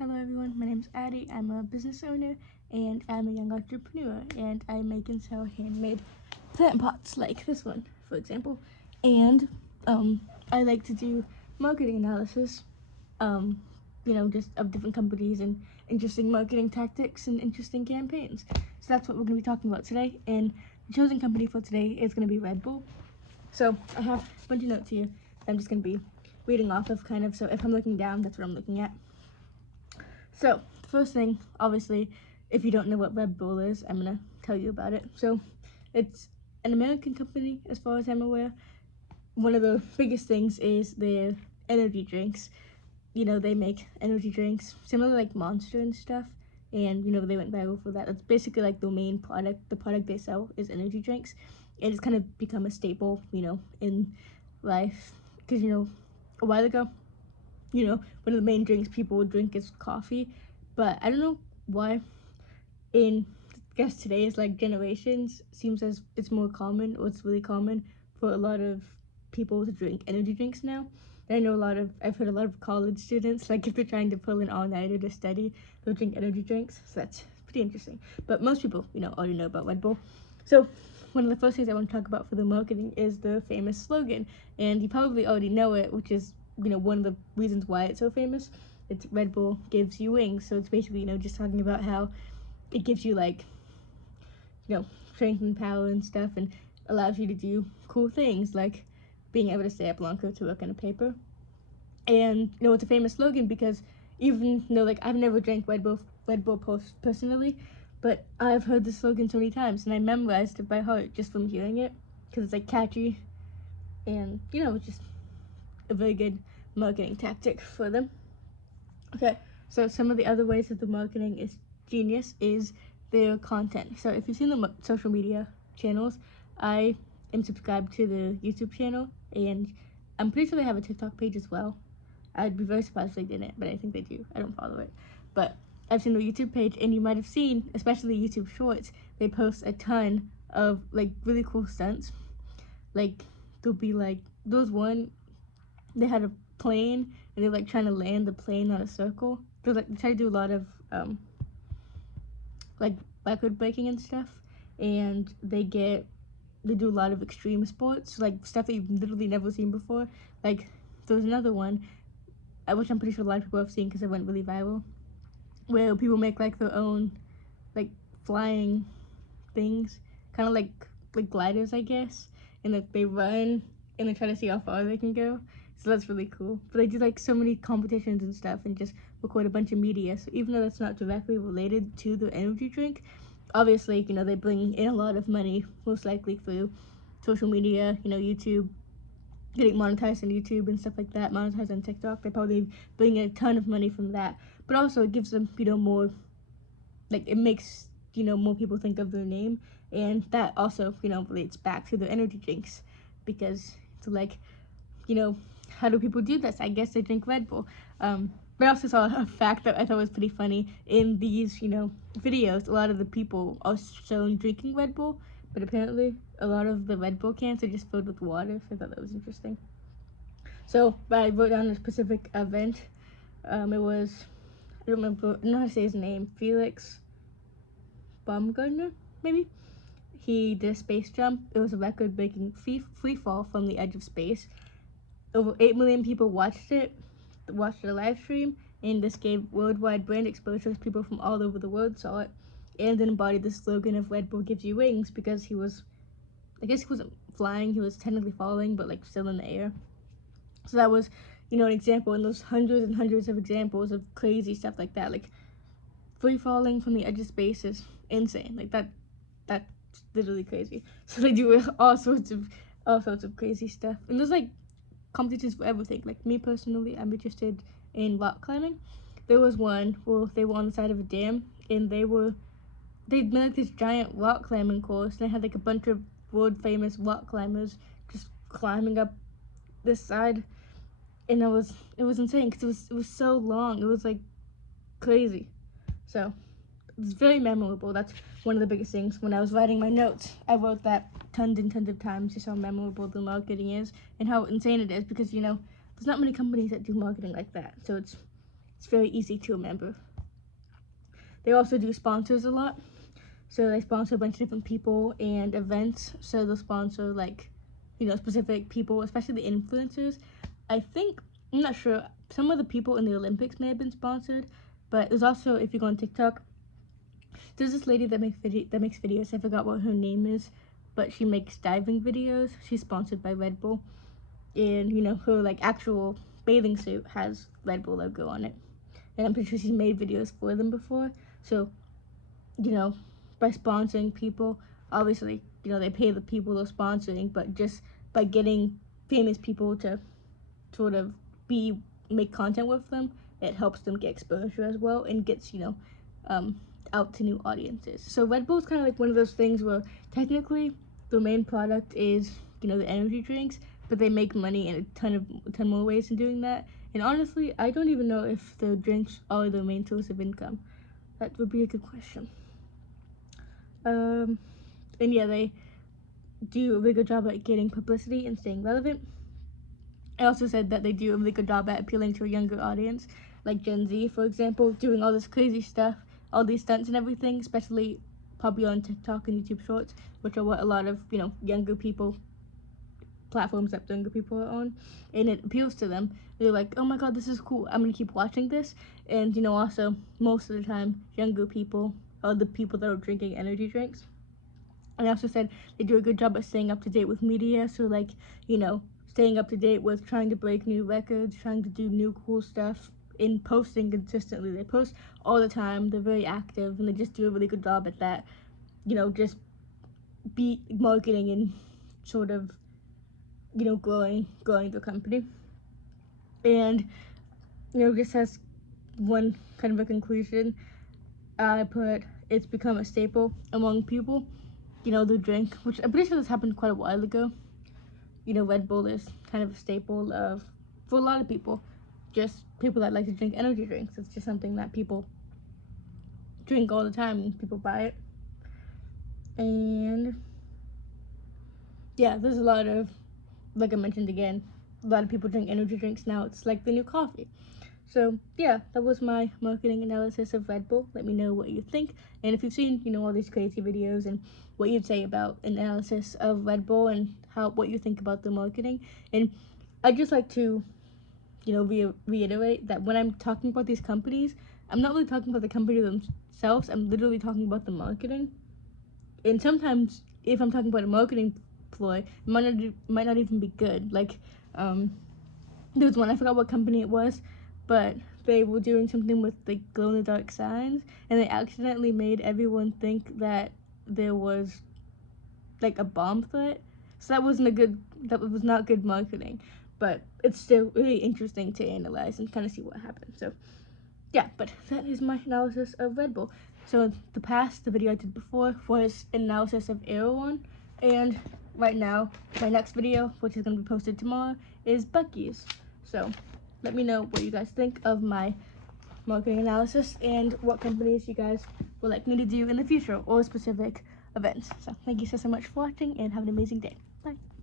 Hello everyone, my name is Addy. I'm a business owner and I'm a young entrepreneur, and I make and sell handmade plant pots like this one, for example. And I like to do marketing analysis, just of different companies and interesting marketing tactics and interesting campaigns. So that's what we're going to be talking about today. And the chosen company for today is going to be Redbull. So I have a bunch of notes here that I'm just going to be reading off of kind of. So if I'm looking down, that's what I'm looking at. So, the first thing, obviously, if you don't know what Redbull is, I'm going to tell you about it. So, it's an American company, as far as I'm aware. One of the biggest things is their energy drinks. They make energy drinks similar like Monster and stuff. And, they went viral for that. That's basically like the main product. The product they sell is energy drinks. And it's kind of become a staple, in life. Because, a while ago, one of the main drinks people would drink is coffee, but I don't know why in I guess today's like generations seems as it's more common, or it's really common for a lot of people to drink energy drinks now. And I've heard a lot of college students, like if they're trying to pull an all-nighter to study, they'll drink energy drinks, so that's pretty interesting. But most people, already know about Red Bull. So one of the first things I want to talk about for the marketing is the famous slogan, and you probably already know it, which is one of the reasons why it's so famous. It's Red Bull gives you wings. So it's basically, just talking about how it gives you like, strength and power and stuff, and allows you to do cool things like being able to stay up longer to work on a paper. And it's a famous slogan because even though like I've never drank Red Bull personally, but I've heard the slogan so many times and I memorized it by heart just from hearing it because it's like catchy, and it's just a very good marketing tactic for them. Okay, so some of the other ways that the marketing is genius is their content. So if you've seen the social media channels, I am subscribed to the YouTube channel, and I'm pretty sure they have a TikTok page as well. I'd be very surprised if they didn't, but I think they do. I don't follow it. But I've seen the YouTube page, and you might have seen, especially YouTube Shorts, they post a ton of like really cool stunts. Like there'll be like those one they had a plane and they're like trying to land the plane on a circle. They try to do a lot of like record breaking and stuff, and they do a lot of extreme sports, like stuff that you've literally never seen before. Like there was another one, which I'm pretty sure a lot of people have seen because it went really viral, where people make like their own like flying things, kind of like gliders, I guess, and that they run and they try to see how far they can go. So that's really cool. But they do like so many competitions and stuff, and just record a bunch of media. So even though that's not directly related to the energy drink, obviously they bring in a lot of money, most likely through social media, YouTube, getting monetized on YouTube and stuff like that, monetized on TikTok. They probably bring in a ton of money from that. But also it gives them more, like it makes more people think of their name, and that also relates back to the energy drinks, because it's like how do people do this? I guess they drink Red Bull. But I also saw a fact that I thought was pretty funny. In these videos, a lot of the people are shown drinking Red Bull, but apparently a lot of the Red Bull cans are just filled with water, so I thought that was interesting. So I wrote down a specific event. It was, I don't know how to say his name, Felix Baumgartner, maybe. He did a space jump. It was a record-breaking free fall from the edge of space. Over 8 million people watched the live stream, and this gave worldwide brand exposure as people from all over the world saw it, and then embodied the slogan of Red Bull gives you wings, because I guess he wasn't flying, he was technically falling, but like still in the air. So that was, an example, and there's hundreds and hundreds of examples of crazy stuff like that, like free falling from the edge of space is insane. Like that's literally crazy. So they do all sorts of crazy stuff, and there's like competitions for everything. Like me personally, I'm interested in rock climbing. There was one where they were on the side of a dam, and they'd made like this giant rock climbing course, and they had like a bunch of world famous rock climbers just climbing up this side, and it was insane because it was so long. It was like crazy. So it's very memorable. That's one of the biggest things. When I was writing my notes, I wrote that tons and tons of times, just how memorable the marketing is and how insane it is, because there's not many companies that do marketing like that. So it's it's very easy to remember. They also do sponsors a lot. So they sponsor a bunch of different people and events. So they'll sponsor like, you know, specific people, especially the influencers. I'm not sure, some of the people in the Olympics may have been sponsored, but there's also, if you go on TikTok, there's this lady that makes videos. I forgot what her name is, but she makes diving videos. She's sponsored by Red Bull, and you know, her like actual bathing suit has Red Bull logo on it. And I'm pretty sure she's made videos for them before. So, you know, by sponsoring people, obviously, you know, they pay the people they're sponsoring, but just by getting famous people to sort of make content with them, it helps them get exposure as well, and gets, you know, out to new audiences. So Red Bull is kind of like one of those things where technically the main product is, you know, the energy drinks, but they make money in a ton more ways in doing that. And honestly, I don't even know if the drinks are their main source of income. That would be a good question. And yeah, they do a really good job at getting publicity and staying relevant. I also said that they do a really good job at appealing to a younger audience, like Gen Z, for example, doing all this crazy stuff, all these stunts and everything, especially popular on TikTok and YouTube Shorts, which are what a lot of, you know, younger people, platforms that younger people are on, and it appeals to them. They're like, oh my god, this is cool, I'm gonna keep watching this. And, you know, also, most of the time, younger people are the people that are drinking energy drinks. I also said they do a good job at staying up to date with media, so like, you know, staying up to date with trying to break new records, trying to do new cool stuff, in posting consistently. They post all the time, they're very active, and they just do a really good job at that, you know, just be marketing and sort of, you know, growing the company. And, you know, just as one kind of a conclusion, I put it's become a staple among people, you know, the drink, which I'm pretty sure this happened quite a while ago. You know, Red Bull is kind of a staple for a lot of people, just people that like to drink energy drinks. It's just something that people drink all the time and people buy it. And yeah, there's a lot of, like I mentioned again, a lot of people drink energy drinks now. It's like the new coffee. So yeah, that was my marketing analysis of Red Bull. Let me know what you think, and if you've seen, you know, all these crazy videos, and what you'd say about analysis of Red Bull and what you think about the marketing. And I'd just like to, you know, reiterate that when I'm talking about these companies, I'm not really talking about the company themselves. I'm literally talking about the marketing. And sometimes, if I'm talking about a marketing ploy, it might not even be good. Like, there was one, I forgot what company it was, but they were doing something with the glow-in-the-dark signs, and they accidentally made everyone think that there was like a bomb threat. So that was not good marketing, but it's still really interesting to analyze and kind of see what happened. So yeah, but that is my analysis of Red Bull. So the video I did before was an analysis of Erewhon, and right now my next video, which is going to be posted tomorrow, is Buc-ee's. So let me know what you guys think of my marketing analysis and what companies you guys would like me to do in the future or specific events. So thank you so much for watching, and have an amazing day.